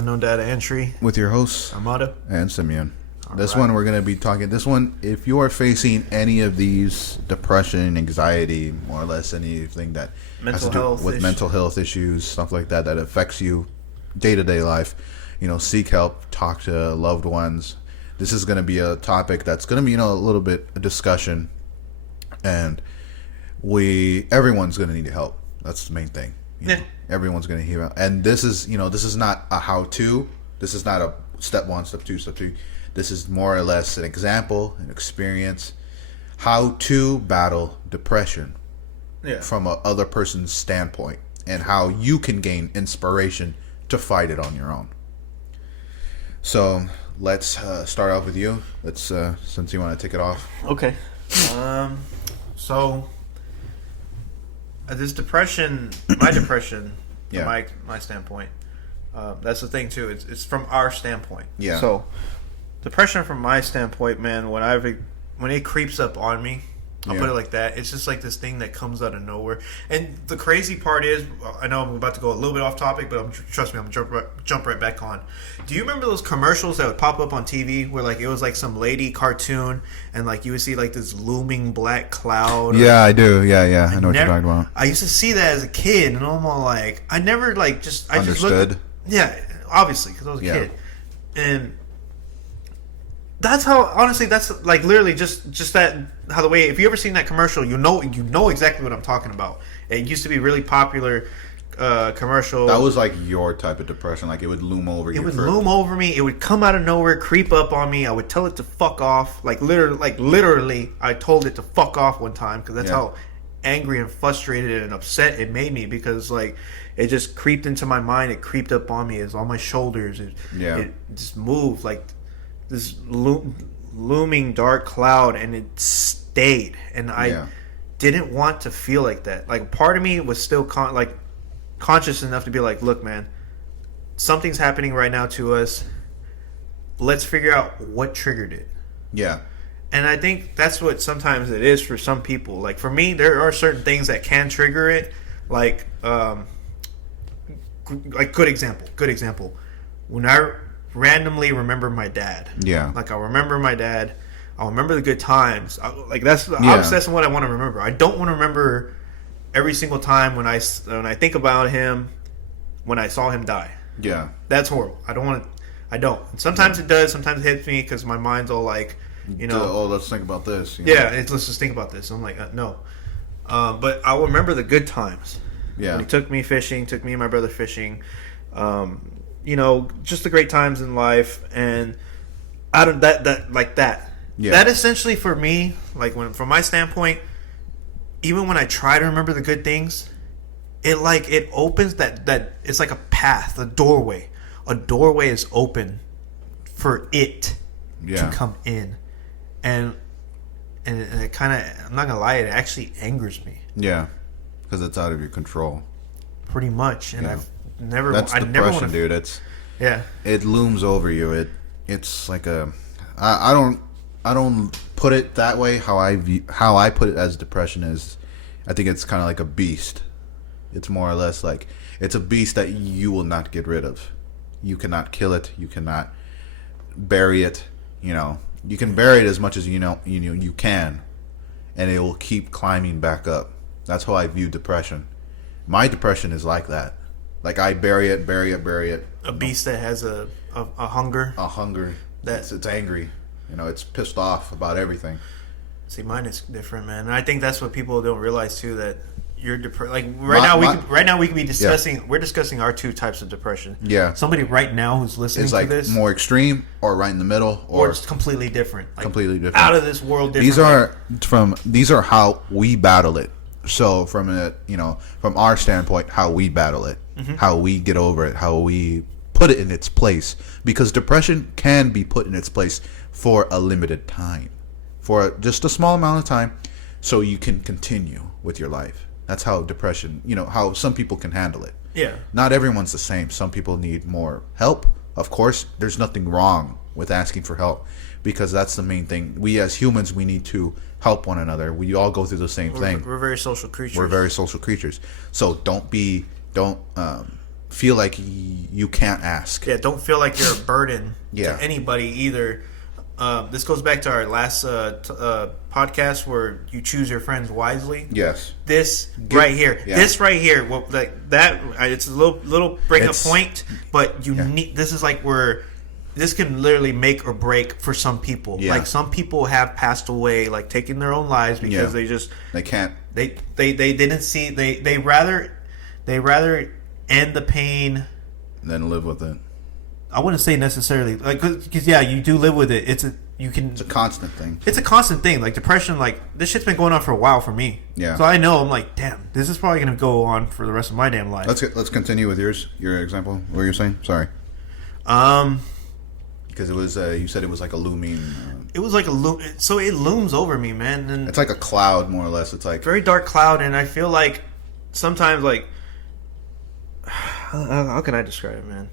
Unknown Data Entry. With your hosts, Amada. And Simeon. This right. one we're going to be talking. This one, if you are facing any of these depression, anxiety, more or less anything that has to do with mental health issues, stuff like that affects you day-to-day life, seek help, talk to loved ones. This is going to be a topic that's going to be, a little bit a discussion, and everyone's going to need help. That's the main thing. Everyone's going to hear out. And this is not a how-to. This is not a step 1, step 2, step 3. This is more or less an example, an experience, how to battle depression from a other person's standpoint, and how you can gain inspiration to fight it on your own. So let's start off with you. Let's since you want to take it off. Okay. So this depression, my depression, from my standpoint, that's the thing too. It's from our standpoint. Yeah. So depression from my standpoint, man, when it creeps up on me, I'll put it like that. It's just like this thing that comes out of nowhere. And the crazy part is, I know I'm about to go a little bit off topic, but trust me, I'm gonna jump right back on. Do you remember those commercials that would pop up on TV where like it was like some lady cartoon and like you would see like this looming black cloud? Yeah, I do. Yeah. I know what you're talking about. I used to see that as a kid, and I'm all like, I never like I just understood. Obviously, because I was a kid, and that's how, honestly, that's like literally just that, how the way, if you ever seen that commercial, you know exactly what I'm talking about. It used to be really popular commercial. That was like your type of depression, like it would loom over you. It would loom over me. It would come out of nowhere, creep up on me. I would tell it to fuck off. Like literally, I told it to fuck off one time because that's how angry and frustrated and upset it made me, because like it just creeped into my mind. It creeped up on me. It was on my shoulders. It just moved like this looming dark cloud, and it stayed, and I didn't want to feel like that. Like part of me was still conscious enough to be like, look man, something's happening right now to us, let's figure out what triggered it. And I think that's what sometimes it is for some people. Like for me, there are certain things that can trigger it, like good example when I randomly remember my dad. Like I'll remember my dad. I'll remember the good times. That's what I want to remember. I don't want to remember every single time when I think about him when I saw him die. That's horrible. I don't. And sometimes it does. Sometimes it hits me because my mind's all like, let's think about this. Let's just think about this. I'm like, no. But I'll remember the good times. When he took me fishing, took me and my brother fishing. Just the great times in life, and out of that. That essentially for me, like from my standpoint, even when I try to remember the good things, it opens that it's like a path, a doorway. A doorway is open for it to come in, and it kind of, I'm not gonna lie, it actually angers me. Because it's out of your control. Pretty much, and I've never. That's depression, dude. It looms over you. It's like I don't put it that way. How I put it as depression is, I think it's kind of like a beast. It's more or less like it's a beast that you will not get rid of. You cannot kill it. You cannot bury it. You can bury it as much as you can, and it will keep climbing back up. That's how I view depression. My depression is like that. Like I bury it. A beast that has a hunger. A hunger. It's angry. It's pissed off about everything. See, mine is different, man. And I think that's what people don't realize too, that you're depressed. Like right now we could be discussing. We're discussing our two types of depression. Somebody right now who's listening to this, more extreme, or right in the middle, or it's completely different. Completely different. Out of this world. Different. These are how we battle it. So from our standpoint, how we battle it, how we get over it, how we put it in its place, because depression can be put in its place for a limited time, for just a small amount of time, so you can continue with your life. That's how depression, how some people can handle it. Not everyone's the same. Some people need more help. Of course, there's nothing wrong with asking for help, because that's the main thing. We as humans, we need to help one another. We all go through the same thing. We're very social creatures. So don't feel like you can't ask. Yeah, don't feel like you're a burden Yeah. to anybody either. This goes back to our last podcast where you choose your friends wisely. Yes. This right here, well, like that. It's a little break up point, but you need. This is like where this can literally make or break for some people. Yeah. Like some people have passed away, like taking their own lives because they can't. They didn't see. They rather end the pain than live with it. I wouldn't say necessarily, like, because you do live with it. It's a constant thing. It's a constant thing. Like depression, like this shit's been going on for a while for me. Yeah. So I know I'm like, damn, this is probably gonna go on for the rest of my damn life. Let's continue with your example. What were you saying? Sorry. Because it was you said it was like a looming. It was like so it looms over me, man. And it's like a cloud, more or less. It's like very dark cloud, and I feel like sometimes like how can I describe it, man?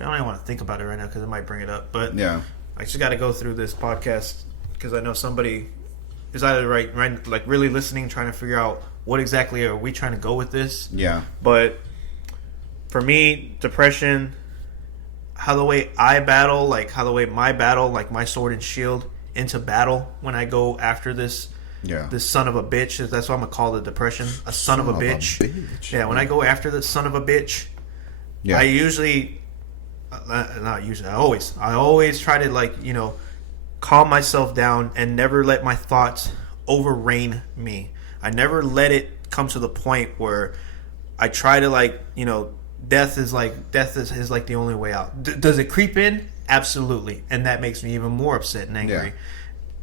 I don't even want to think about it right now because it might bring it up. But yeah, I just got to go through this podcast because I know somebody is either right, like really listening, trying to figure out what exactly are we trying to go with this. Yeah. But for me, depression, how the way I battle, like how the way my battle, like my sword and shield into battle when I go after this. Yeah. This son of a bitch. That's what I'm gonna call the depression. A son of a bitch. Yeah. When I go after the son of a bitch, I usually. Not usually. I always try to, like, calm myself down and never let my thoughts overreign me. I never let it come to the point where I try to, like, death is like the only way out. Does it creep in? Absolutely, and that makes me even more upset and angry. Yeah.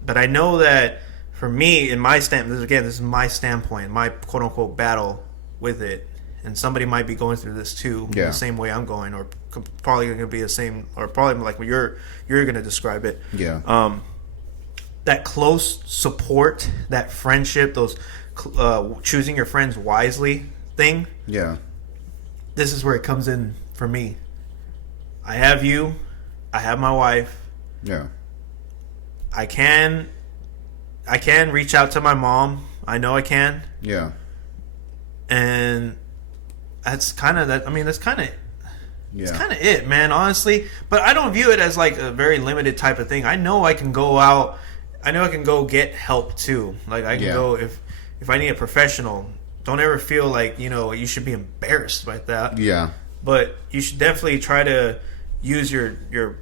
But I know that for me, in my this is my standpoint, my quote unquote battle with it. And somebody might be going through this too, the same way I'm going, or probably going to be the same, or probably like you're going to describe it. Yeah. That close support, that friendship, those choosing your friends wisely thing. Yeah. This is where it comes in for me. I have you. I have my wife. Yeah. I can reach out to my mom. I know I can. Yeah. And that's kind of that. I mean, that's kind of it, man. Honestly, but I don't view it as like a very limited type of thing. I know I can go out. I know I can go get help too. Like I can go if I need a professional. Don't ever feel like you should be embarrassed by that. Yeah. But you should definitely try to use your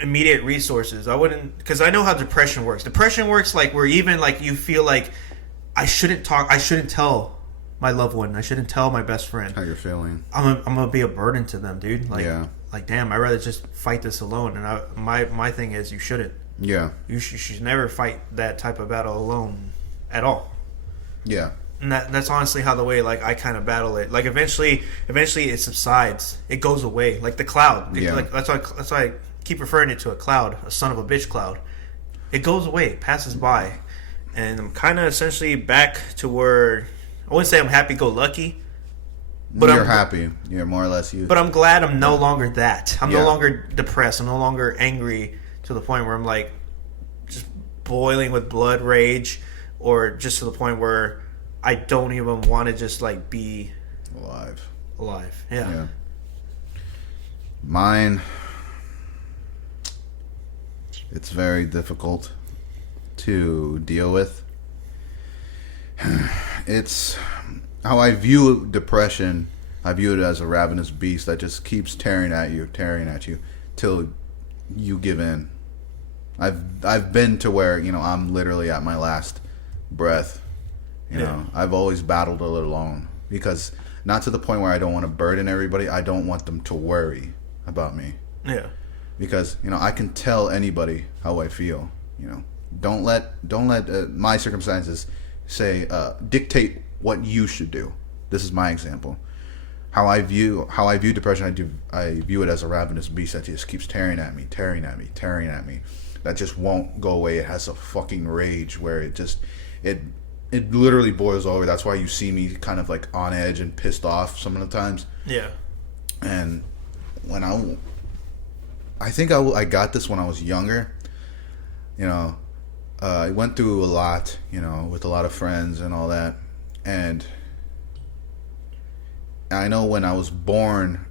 immediate resources. I wouldn't, because I know how depression works. Depression works like where even like you feel like I shouldn't talk. I shouldn't tell my loved one. I shouldn't tell my best friend how you're feeling. I'm gonna be a burden to them, dude. Like, damn, I'd rather just fight this alone. And my thing is, you shouldn't. Yeah. You should never fight that type of battle alone, at all. Yeah. And that's honestly how the way like I kind of battle it. Like eventually it subsides. It goes away, like the cloud. Like that's why I keep referring it to a cloud, a son of a bitch cloud. It goes away, it passes by, and I'm kind of essentially back to where. I wouldn't say I'm happy-go-lucky, but you're happy. You're more or less you. But I'm glad I'm no longer that. I'm no longer depressed. I'm no longer angry to the point where I'm like just boiling with blood rage, or just to the point where I don't even want to just like be alive. Yeah. Mine. It's very difficult to deal with. It's how I view depression. I view it as a ravenous beast that just keeps tearing at you till you give in. I've been to where I'm literally at my last breath. You know, I've always battled a little alone, because not to the point where I don't want to burden everybody. I don't want them to worry about me. Yeah. Because I can tell anybody how I feel. Don't let my circumstances dictate what you should do. This is my example. How I view depression. I view it as a ravenous beast that just keeps tearing at me. That just won't go away. It has a fucking rage where it literally boils over. That's why you see me kind of like on edge and pissed off some of the times. Yeah. And when I think I got this when I was younger. I went through a lot, with a lot of friends and all that. And I know when I was born,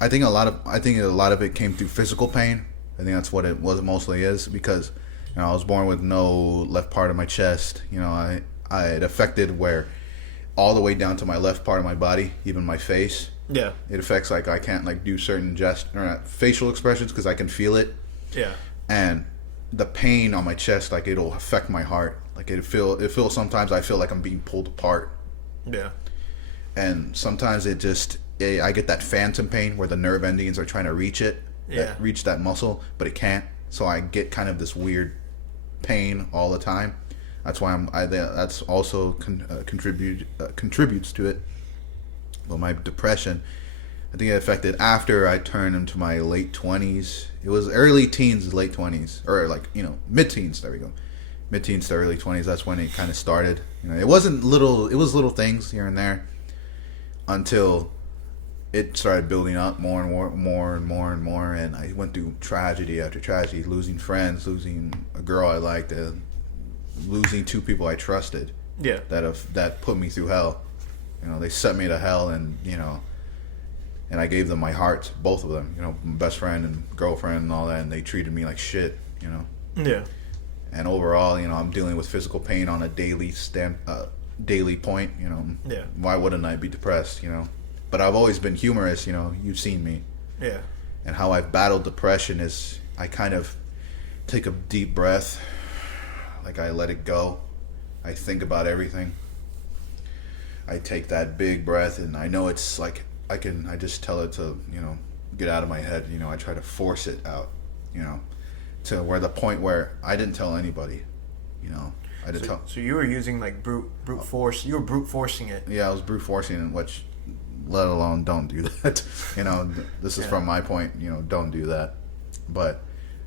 I think a lot of it came through physical pain. I think that's what it was mostly is because I was born with no left part of my chest. It affected where all the way down to my left part of my body, even my face. Yeah. It affects I can't do certain facial expressions because I can feel it. Yeah. And the pain on my chest, it'll affect my heart. It feels sometimes I feel like I'm being pulled apart. Yeah. And sometimes I get that phantom pain where the nerve endings are trying to reach it. Yeah. Reach that muscle, but it can't. So I get kind of this weird pain all the time. That's why that's also contributes to it. But my depression, I think it affected after I turned into my late 20s. It was early teens, late 20s, or mid-teens. There we go, mid-teens to early 20s. That's when it kind of started. It wasn't little. It was little things here and there until it started building up more and more, and I went through tragedy after tragedy, losing friends, losing a girl I liked, losing two people I trusted. Yeah. That put me through hell. They sent me to hell, and and I gave them my heart, both of them. Best friend and girlfriend and all that, and they treated me like shit. Yeah. And overall, I'm dealing with physical pain on a daily point. Yeah. Why wouldn't I be depressed? But I've always been humorous. You've seen me. Yeah. And how I've battled depression is I kind of take a deep breath, I let it go. I think about everything. I take that big breath, and I know it's I just tell it to get out of my head. I try to force it out. To where the point where I didn't tell anybody. I didn't tell. So you were using brute force. You were brute forcing it. Yeah, I was brute forcing it, which, let alone don't do that. This is from my point. Don't do that. But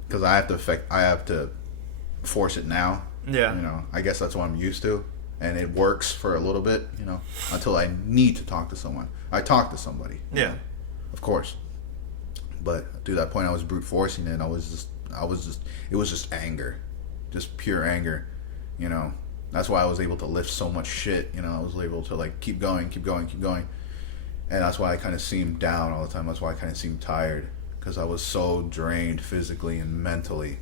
because I have to force it now. Yeah. I guess that's what I'm used to, and it works for a little bit. Until I need to talk to someone. I talk to somebody. Yeah. Of course. But to that point, I was brute forcing it. It was just anger, just pure anger. That's why I was able to lift so much shit. I was able to keep going, and that's why I kind of seemed down all the time. That's why I kind of seemed tired, because I was so drained physically and mentally.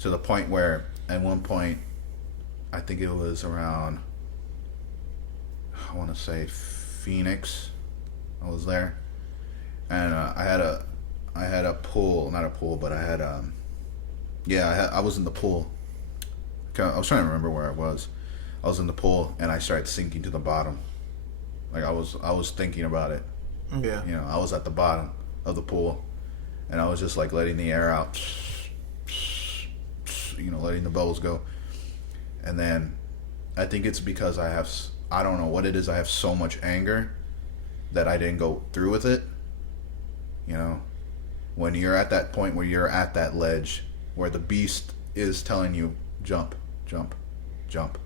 To the point where at one point, I think it was around, I want to say Phoenix. I was there, and I had a pool, not a pool, but I had I was in the pool. I was trying to remember where I was. I was in the pool, and I started sinking to the bottom. I was thinking about it. Yeah. I was at the bottom of the pool, and I was just letting the air out. Letting the bubbles go. And then I think it's because I don't know what it is. I have so much anger that I didn't go through with it. When you're at that point where you're at that ledge where the beast is telling you, jump, jump, jump,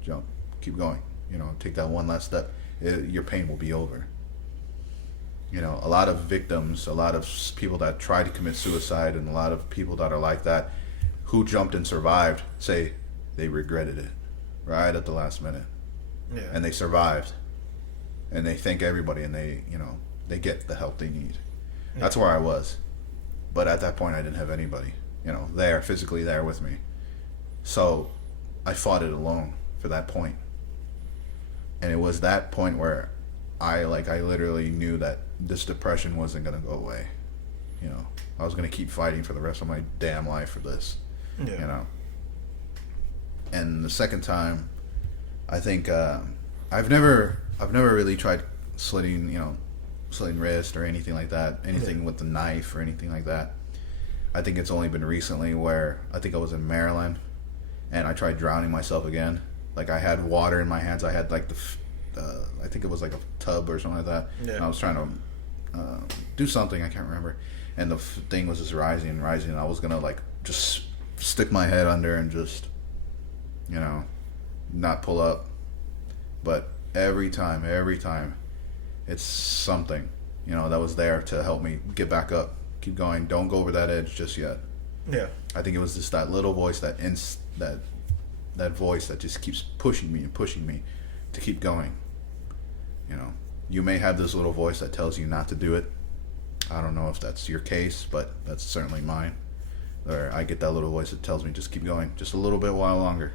jump, keep going. Take that one last step. Your pain will be over. A lot of victims, a lot of people that try to commit suicide, and a lot of people that are like that, who jumped and survived, say they regretted it right at the last minute. Yeah. And they survived, and they thank everybody, and they get the help they need. Yeah. That's where I was, but at that point I didn't have anybody there physically there with me, so I fought it alone for that point. And it was that point where I literally knew that this depression wasn't gonna go away. I was gonna keep fighting for the rest of my damn life for this. Yeah. And the second time, I think I've never really tried slitting wrist or anything like that, anything with the knife or anything like that. I think it's only been recently where I think I was in Maryland, and I tried drowning myself again. I had water in my hands. I had I think it was a tub or something like that. Yeah. And I was trying to do something, I can't remember, and the thing was just rising and rising. And I was gonna just stick my head under and just not pull up, but every time it's something that was there to help me get back up, keep going, don't go over that edge just yet. Yeah. I think it was just that little voice, that voice that just keeps pushing me to keep going. you may have this little voice that tells you not to do it. I don't know if that's your case, but that's certainly mine. Or I get that little voice that tells me just keep going, just a little bit while longer.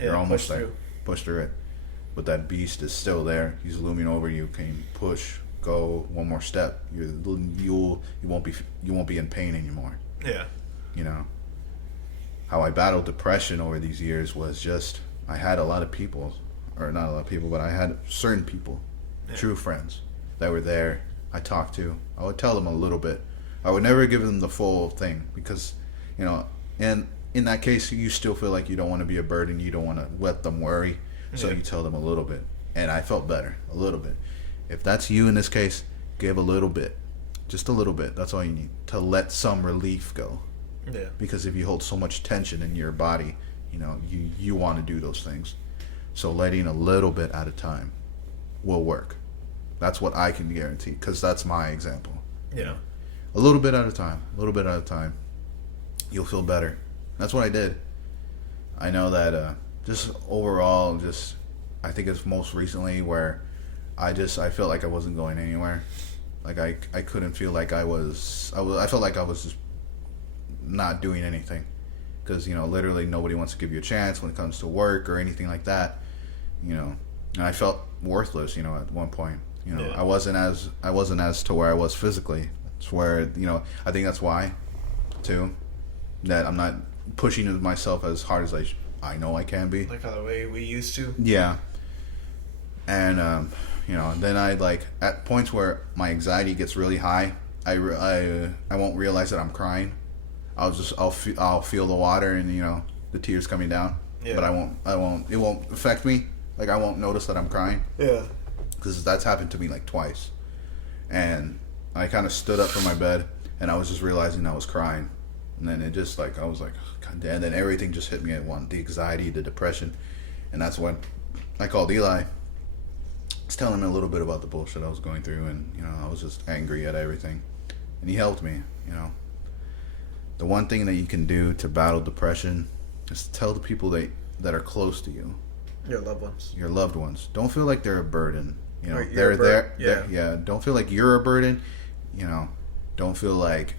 You're almost there. Push through it. But that beast is still there. He's looming over you. Can you push? Go one more step. You won't be in pain anymore. Yeah. How I battled depression over these years was just I had a lot of people, or not a lot of people, but I had certain people, true friends that were there. I talked to. I would tell them a little bit. I would never give them the full thing because, and in that case, you still feel like you don't want to be a burden. You don't want to let them worry. So you tell them a little bit. And I felt better, a little bit. If that's you in this case, give a little bit. Just a little bit. That's all you need to let some relief go. Yeah. Because if you hold so much tension in your body, you want to do those things. So letting a little bit at a time will work. That's what I can guarantee because that's my example. Yeah. A little bit at a time. A little bit at a time. You'll feel better. That's what I did. I know that just overall, I think it's most recently where I felt like I wasn't going anywhere. Like I couldn't feel like I felt like I was just not doing anything. Because, literally nobody wants to give you a chance when it comes to work or anything like that. And I felt worthless, at one point. I wasn't as to where I was physically. It's where, I think that's why, too, that I'm not pushing myself as hard as I know I can be. Like how the way we used to? Yeah. And, then I, at points where my anxiety gets really high, I won't realize that I'm crying. I'll feel the water and, the tears coming down. Yeah. But it won't affect me. Like, I won't notice that I'm crying. Yeah. Because that's happened to me, twice. And I kind of stood up from my bed, and I was just realizing I was crying. And then it just, I was like, God damn. And then everything just hit me at once. The anxiety, the depression. And that's when I called Eli. I was telling him a little bit about the bullshit I was going through. And, I was just angry at everything. And he helped me, The one thing that you can do to battle depression is to tell the people that are close to you. Your loved ones. Your loved ones. Don't feel like they're a burden. Right, they're there. Yeah. Don't feel like you're a burden. Don't feel like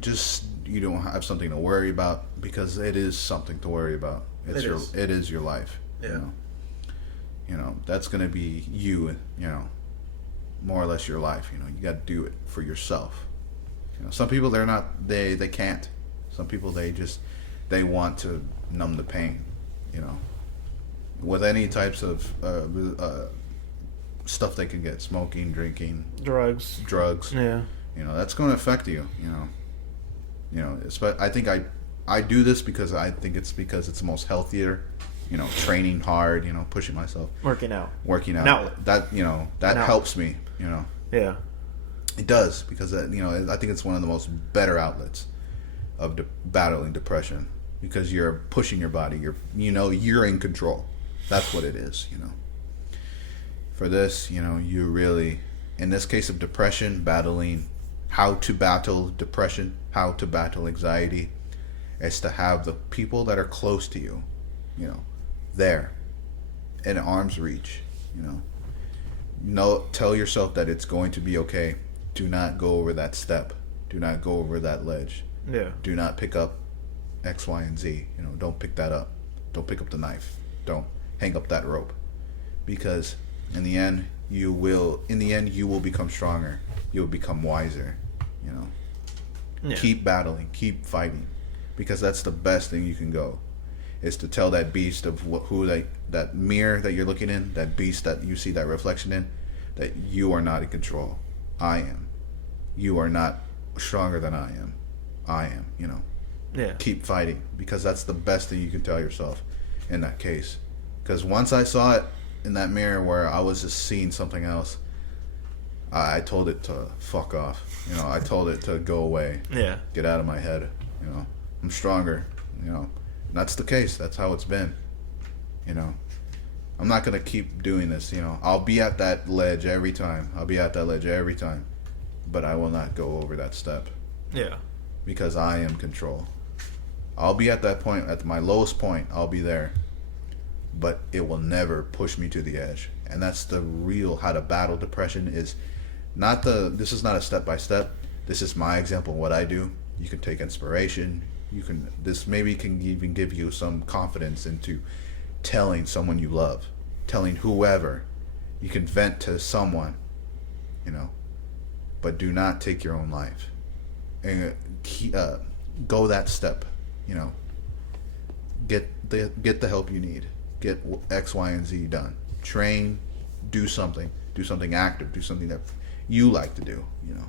just you don't have something to worry about because it is something to worry about. It is your life. Yeah. That's gonna be you. More or less your life. You got to do it for yourself. Some people they can't. Some people they want to numb the pain. With any types of stuff they can get, smoking, drinking, drugs. Yeah. That's going to affect you. I think I do this because I think it's the most healthier. Training hard. Pushing myself. Working out. Now, that helps me. Yeah. It does because I think it's one of the most better outlets of battling depression because you're pushing your body. You're in control. That's what it is. For this, you really, in this case of depression, battling, how to battle depression, how to battle anxiety, is to have the people that are close to you, there, in arm's reach. Tell yourself that it's going to be okay. Do not go over that step. Do not go over that ledge. Yeah. Do not pick up X, Y, and Z. Don't pick that up. Don't pick up the knife. Don't hang up that rope. Because in the end you will become stronger. You'll become wiser. Yeah. Keep battling. Keep fighting. Because that's the best thing you can go. Is to tell that beast of that mirror that you're looking in, that beast that you see that reflection in, that you are not in control. I am. You are not stronger than I am. I am, Yeah. Keep fighting because that's the best thing you can tell yourself in that case. Because once I saw it in that mirror where I was just seeing something else, I told it to fuck off. I told it to go away. Yeah. Get out of my head. I'm stronger. That's the case. That's how it's been. I'm not going to keep doing this. I'll be at that ledge every time. But I will not go over that step. Yeah. Because I am control. I'll be at that point, at my lowest point. I'll be there. but it will never push me to the edge. And that's the real how to battle depression. Is not the this is not a step by step. This is my example of what I do. You can take inspiration. You can this maybe can even give you some confidence into telling someone you love, telling whoever. You can vent to someone, you know, but do not take your own life. And go that step, you know. Get the help you need. Get X, Y, and Z done. Train, do something active, do something that you like to do, you know.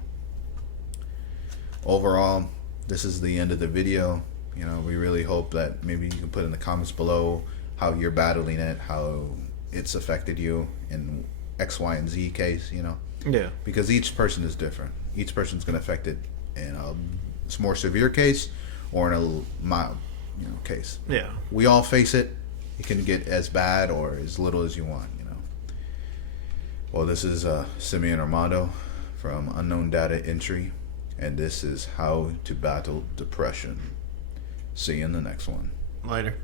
Overall, this is the end of the video. You know, we really hope that maybe you can put in the comments below how you're battling it, how it's affected you in X, Y, and Z case, you know. Yeah. Because each person is different. Each person's going to affect it in a more severe case or in a mild, you know, case. Yeah. We all face it. It can get as bad or as little as you want, you know. Well, this is Simeon Armando from Unknown Data Entry, and this is How to Battle Depression. See you in the next one. Later.